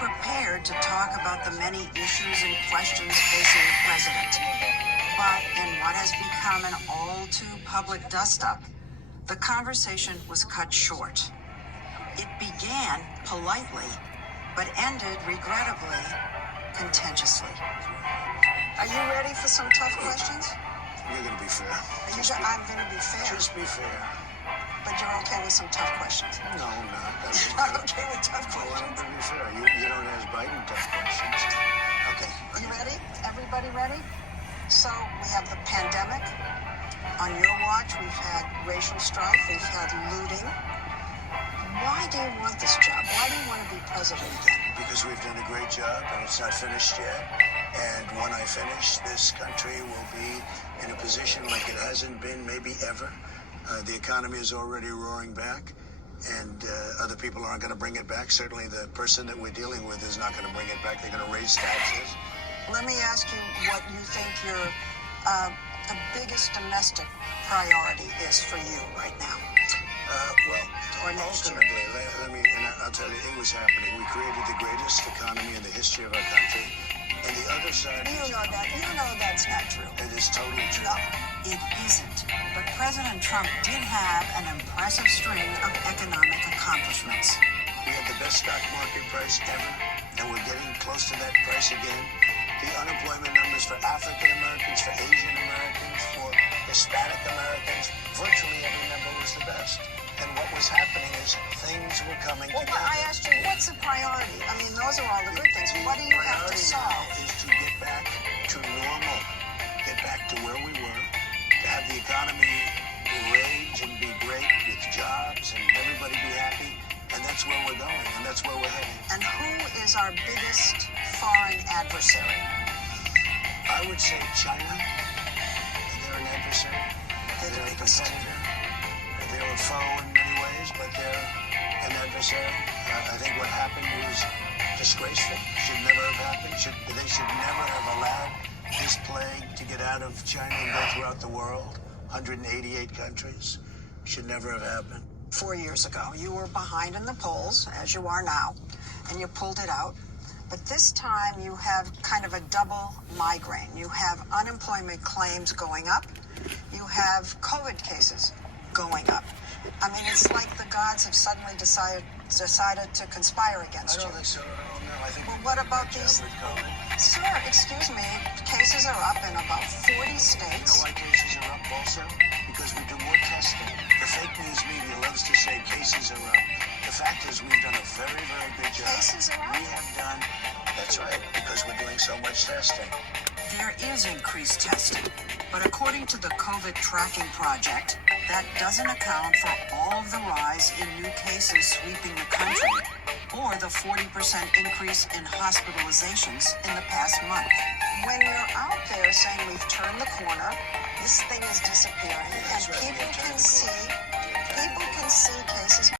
prepared to talk about the many issues and questions facing the president. But in what has become an all-too-public dust-up, the conversation was cut short. It began politely, but ended, regrettably, contentiously. Are you ready for some tough questions? You're going to be fair. I'm going to be fair. Just be fair. But you're okay with some tough questions? No, I'm not. You're not okay with tough Well, I'm questions? going to be fair. You don't ask Biden tough questions. Okay. You ready? Everybody ready? So we have the pandemic. On your watch, we've had racial strife. We've had looting. Why do you want this job? Why do you want to be president again? Because we've done a great job and it's not finished yet. And when I finish, this country will be in a position like it hasn't been maybe ever. The economy is already roaring back, and other people aren't going to bring it back. Certainly the person that we're dealing with is not going to bring it back. They're going to raise taxes. Let me ask you what you think the biggest domestic priority is for you right now. Or next year. Ultimately, I'll tell you, it was happening. We created the greatest economy in the history of our country. And the other side You know that's not true. It is totally true. No, it isn't. But President Trump did have an impressive string of economic accomplishments. We had the best stock market price ever, and we're getting close to that price again. The unemployment numbers for African Americans, for Asian Americans, for Hispanic Americans, virtually every member was the best. And what was happening is things were coming Well, together. I asked you, what's the priority? I mean, those are all the good things. What do you have to Priority solve? now is to get back to normal, get back to where we were, to have the economy rage and be great with jobs and everybody be happy. And that's where we're going, and that's where we're heading. And who is our biggest foreign adversary? I would say China. They're an adversary. They're the a biggest. competitor. They're a foe in many ways, but they're an adversary. I think what happened was disgraceful. Should never have happened. They should never have allowed this plague to get out of China and go throughout the world. 188 countries. Should never have happened. 4 years ago, you were behind in the polls, as you are now, and you pulled it out. But this time you have kind of a double migraine. You have unemployment claims going up. You have COVID cases going up. I mean, it's like the gods have suddenly decided to conspire against I you. don't think so. No, I think Well, we what did a about great these? job with COVID. Sir, excuse me, cases are up in about 40 You know states. why cases are up also? Because we do more testing. The fake news media loves to say cases are up. The fact is we've done a very, very good job. Cases are up? We have done, that's right, because we're doing so much testing. There is increased testing, but according to the COVID tracking project, that doesn't account for all of the rise in new cases sweeping the country, or the 40% increase in hospitalizations in the past month. When you're out there saying we've turned the corner, this thing is disappearing, and That's right, we people have turned can the corner. see cases